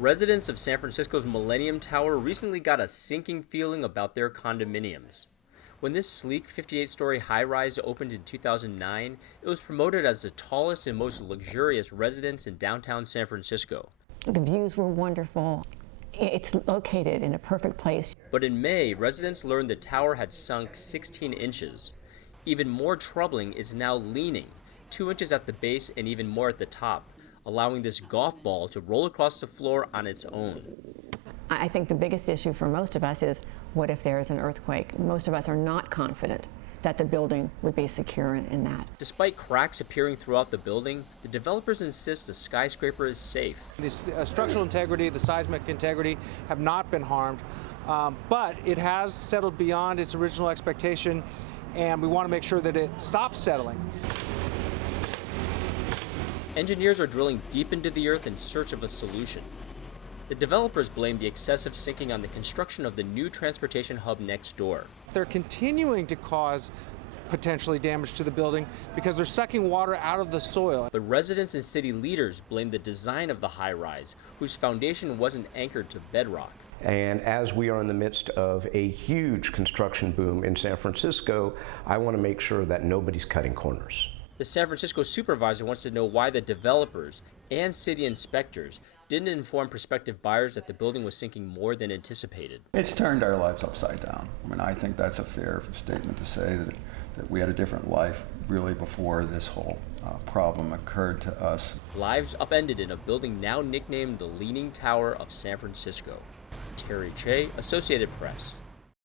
Residents of San Francisco's Millennium Tower recently got a sinking feeling about their condominiums. When this sleek 58-story high-rise opened in 2009, it was promoted as the tallest and most luxurious residence in downtown San Francisco. The views were wonderful. It's located in a perfect place. But in May, residents learned the tower had sunk 16 inches. Even more troubling, it's now leaning, 2 inches at the base and even more at the top, allowing this golf ball to roll across the floor on its own. I think the biggest issue for most of us is, what if there is an earthquake? Most of us are not confident that the building would be secure in that. Despite cracks appearing throughout the building, the developers insist the skyscraper is safe. The structural integrity, the seismic integrity have not been harmed, but it has settled beyond its original expectation, and we want to make sure that it stops settling. Engineers are drilling deep into the earth in search of a solution. The developers blame the excessive sinking on the construction of the new transportation hub next door. They're continuing to cause potentially damage to the building because they're sucking water out of the soil. But residents and city leaders blame the design of the high-rise, whose foundation wasn't anchored to bedrock. And as we are in the midst of a huge construction boom in San Francisco, I want to make sure that nobody's cutting corners. The San Francisco Supervisor wants to know why the developers and city inspectors didn't inform prospective buyers that the building was sinking more than anticipated. It's turned our lives upside down. I mean, I think that's a fair statement to say that we had a different life really before this whole problem occurred to us. Lives upended in a building now nicknamed the Leaning Tower of San Francisco. Terry Che, Associated Press.